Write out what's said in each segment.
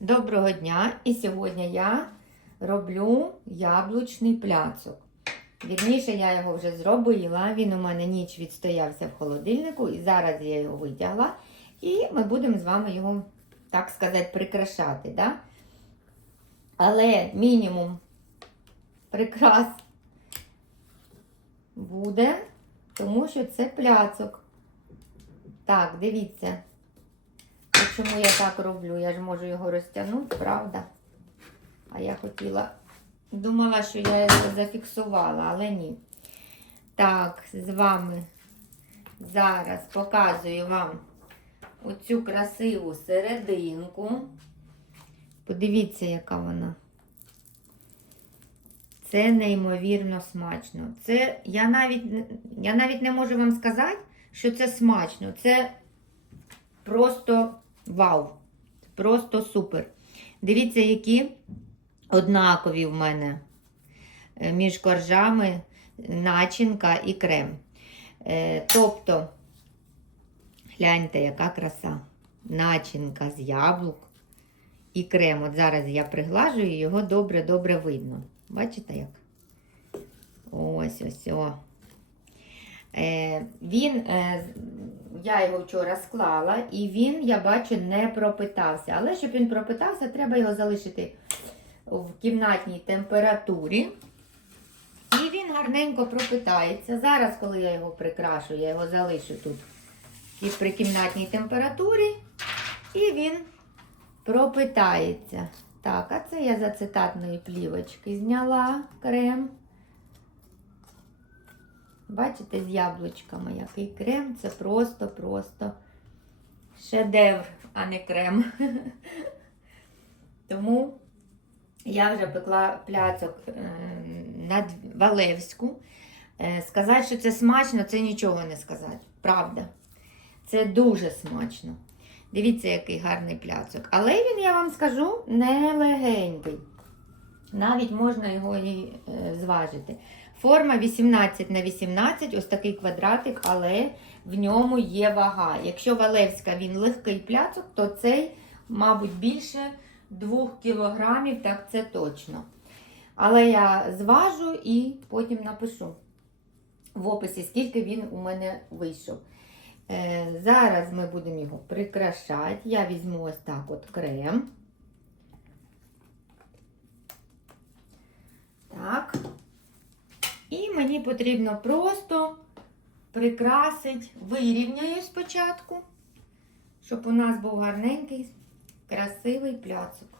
Доброго дня! І сьогодні я роблю яблучний пляцок. Вірніше, я його вже зробила. Він у мене ніч відстоявся в холодильнику, і зараз я його витягла. І ми будемо з вами його, так сказати, прикрашати. Да? Але мінімум прикрас буде, тому що це пляцок. Так, дивіться. Чому я так роблю? Я ж можу його розтягнути, правда? А я хотіла, думала, що я його зафіксувала, але ні. Так, з вами зараз показую вам оцю красиву серединку. Подивіться, яка вона. Це неймовірно смачно. Це я навіть, я навіть не можу вам сказати, що це смачно. Це просто вау. Просто супер. Дивіться, які однакові в мене е, між коржами начинка і крем. Е, Тобто, гляньте, яка краса. Начинка з яблук і крем. От зараз я приглажую, його добре-добре видно. Бачите як? Ось ось о. Е, він, е, я його вчора склала, і він, я бачу, не пропитався. Але щоб він пропитався, треба його залишити в кімнатній температурі. І він гарненько пропитається. Зараз, коли я його прикрашу, я його залишу тут і при кімнатній температурі, і він пропитається. Так, а це я з ацетатної плівочки зняла крем. Бачите, з яблучками який крем. Це просто-просто шедевр, а не крем. Тому я вже пекла пляцок е, на Валевську. Е, Сказати, що це смачно, це нічого не сказати. Правда. Це дуже смачно. Дивіться, який гарний пляцок. Але він, я вам скажу, не легенький. Навіть можна його і е, зважити. Форма 18 на 18, ось такий квадратик, але в ньому є вага. Якщо Валевська він легкий пляцок, то цей, мабуть, більше 2 кілограмів, так це точно. Але я зважу і потім напишу в описі, скільки він у мене вийшов. Е, зараз ми будемо його прикрашати. Я візьму ось так от крем. Так. І мені потрібно просто прикрасити, вирівняю спочатку, щоб у нас був гарненький, красивий пляцок.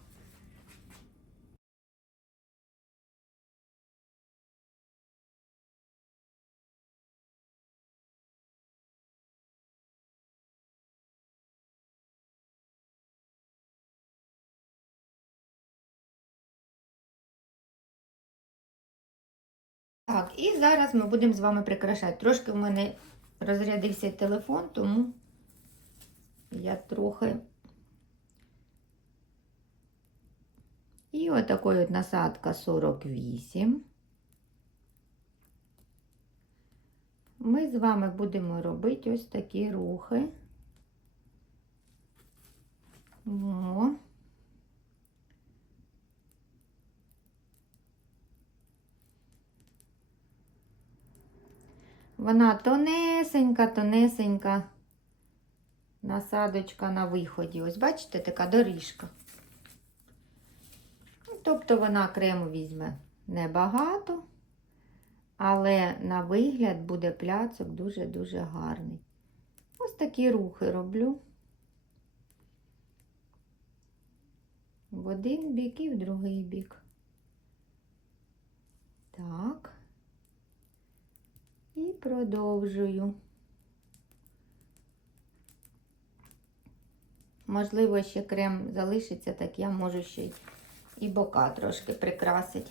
Так, і зараз ми будемо з вами прикрашати. Трошки в мене розрядився телефон, тому я трохи. І отакою от насадка 48. Ми з вами будемо робити ось такі рухи. О. Вона тонесенька, тонесенька насадочка на виході. Ось бачите, така доріжка. Ну, Тобто вона крему візьме небагато, але на вигляд буде пляцок дуже-дуже гарний. Ось такі рухи роблю. В один бік і в другий бік. Так. І продовжую. Можливо, ще крем залишиться, так я можу ще і бока трошки прикрасити.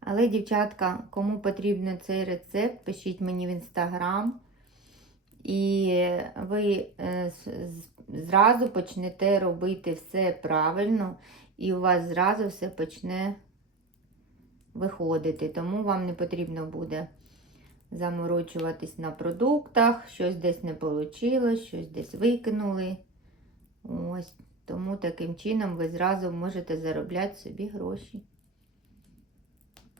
Але, дівчатка, кому потрібен цей рецепт, пишіть мені в інстаграм. І ви е, зразу почнете робити все правильно, і у вас зразу все почне виходити. Тому вам не потрібно буде заморочуватись на продуктах, щось десь не вийшло, щось десь викинули. Ось Тому таким чином ви зразу можете заробляти собі гроші.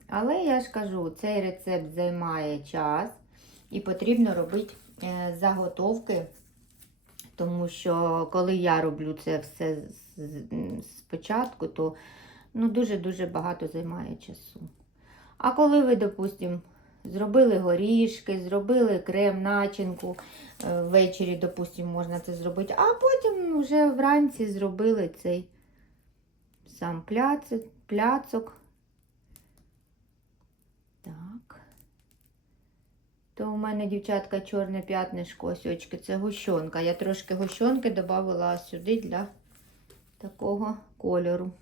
Але я ж кажу, цей рецепт займає час і потрібно робити е, заготовки, тому що коли я роблю це все спочатку, то ну, дуже-дуже багато займає часу. А коли ви, допустимо, зробили горішки, зробили крем, начинку, е, ввечері, допустимо, можна це зробити, а потім вже вранці зробили цей сам пляцок. Так. То у мене, дівчатка, чорне п'ятнишко, ось очки, це гущонка. Я трошки гущонки додавала сюди для такого кольору.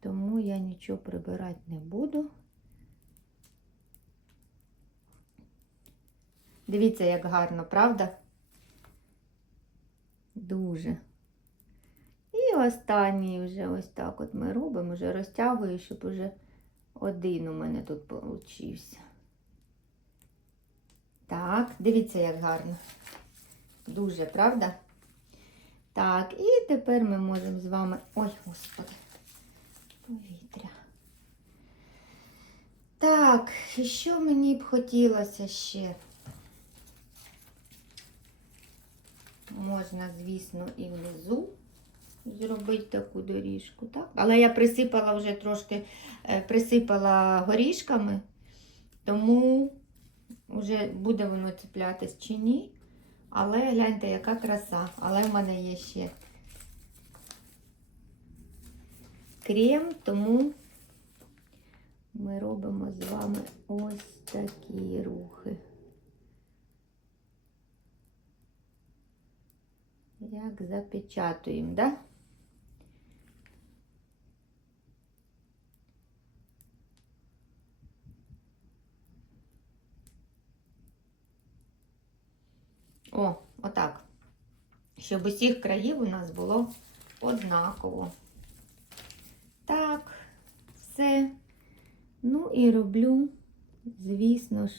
Тому я нічого прибирати не буду. Дивіться, як гарно, правда? Дуже. І останній вже ось так от ми робимо, вже розтягую, щоб уже один у мене тут получився. Так, дивіться, як гарно. Дуже, правда? Так, і тепер ми можемо з вами. Ой, господи, повітря. Так, і що мені б хотілося ще? Можна, звісно, і внизу зробити таку доріжку, так? Але я присипала вже трошки, е, присипала горішками, тому вже буде воно цеплятись чи ні. Але гляньте, яка краса. Але в мене є ще крем, тому ми робимо з вами ось такі рухи. Як запечатуємо, да? О, отак. Щоб усіх країв у нас було однаково. Так, все. Ну і роблю, звісно ж,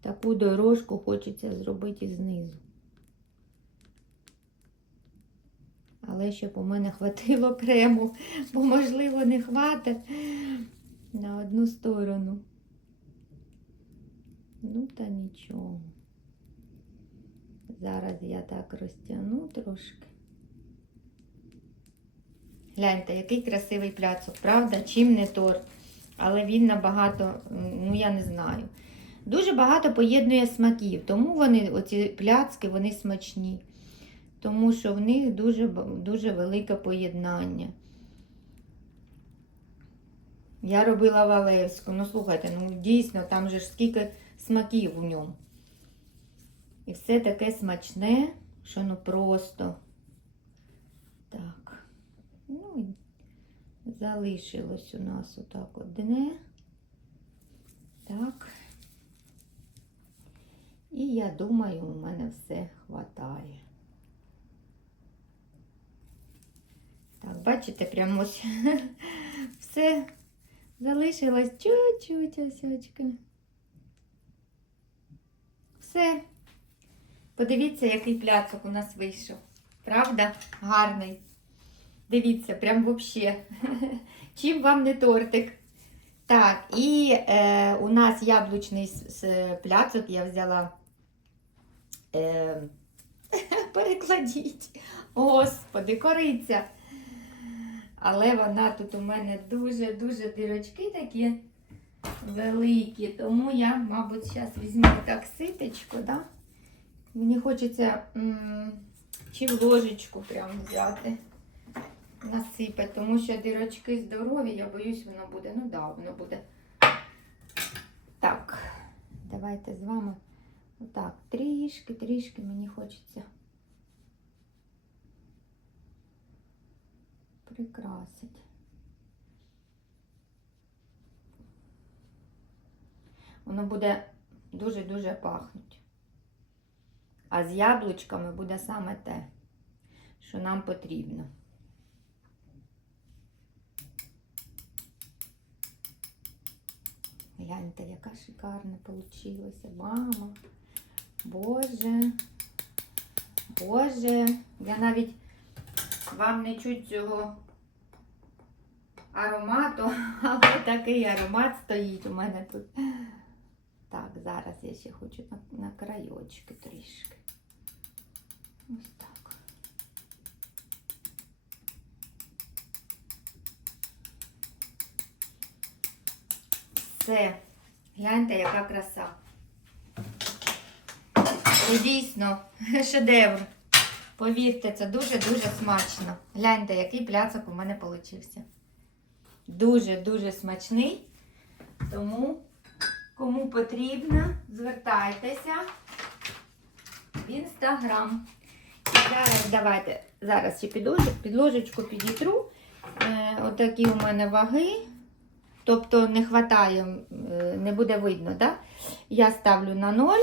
таку дорожку хочеться зробити знизу. Але щоб у мене хватило крему, бо, можливо, не хватить на одну сторону. Ну, та нічого. Зараз я так розтягну трошки. Гляньте, який красивий пляцок, правда? Чим не торт. Але він набагато, ну я не знаю. Дуже багато поєднує смаків, тому вони, оці пляцки, вони смачні. Тому що в них дуже, дуже велике поєднання. Я робила Валевську. Ну, слухайте, ну дійсно, там же ж скільки смаків у ньому. І все таке смачне, що ну просто. Так. Ну, залишилось у нас отак одне. Так. І я думаю, у мене все хватає. Так, бачите, прямо ось все залишилось чуть-чуть ось очка. Все. Подивіться, який пляцок у нас вийшов. Правда? Гарний. Дивіться, прям вообще. Чим вам не тортик? Так, і е, у нас яблучний с- с- пляцок я взяла. Е, перекладіть. Господи, кориця. Але вона тут у мене дуже-дуже дірочки такі великі. Тому я, мабуть, зараз візьму так ситочку, да? Мені хочеться м, чи в ложечку прям взяти, насипати, тому що дірочки здорові, я боюсь, воно буде. Ну да, воно буде. Так, давайте з вами. Отак, трішки, трішки мені хочеться. Прикрасить. Воно буде дуже-дуже пахнуть. А з яблучками буде саме те, що нам потрібно. Гляньте, яка шикарна получилася. Мама. Боже. Боже, я навіть вам не чуть цього аромату, але такий аромат стоїть у мене тут. Так, зараз я ще хочу на, на краєчки трішки. Ось так. Все. Гляньте, яка краса. І дійсно, шедевр. Повірте, це дуже-дуже смачно. Гляньте, який пляцок у мене получився. Дуже-дуже смачний. Тому, кому потрібно, звертайтеся в інстаграм. Зараз давайте, зараз ще підложу, підложечку підітру. Е, отакі у мене ваги. Тобто не хватає, е, не буде видно, да? Я ставлю на 0.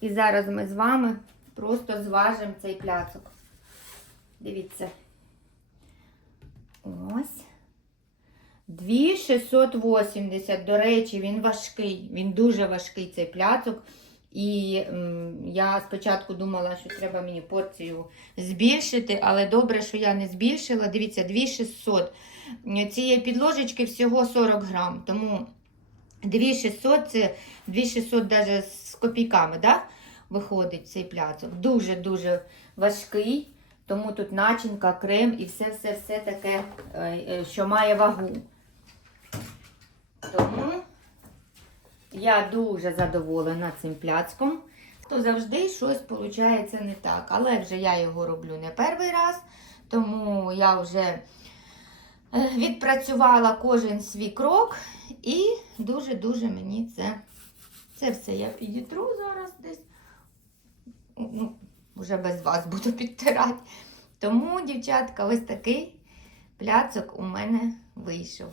І зараз ми з вами просто зважимо цей пляцок. Дивіться. Ось. 2680. До речі, він важкий. Він дуже важкий цей пляцок. І м, я спочатку думала, що треба мені порцію збільшити, але добре, що я не збільшила. Дивіться, 2600. Цієї підложечки всього 40 грам. Тому 2600 це 2600 навіть з копійками, да? виходить цей пляцок. Дуже-дуже важкий, тому тут начинка, крем і все-все-все таке, е, е, що має вагу. Тому я дуже задоволена цим пляцком. То завжди щось виходить не так. Але вже я його роблю не перший раз, тому я вже е, відпрацювала кожен свій крок і дуже-дуже мені це, це все я підітру зараз десь. Ну, вже без вас буду підтирати. Тому, дівчатка, ось такий пляцок у мене вийшов.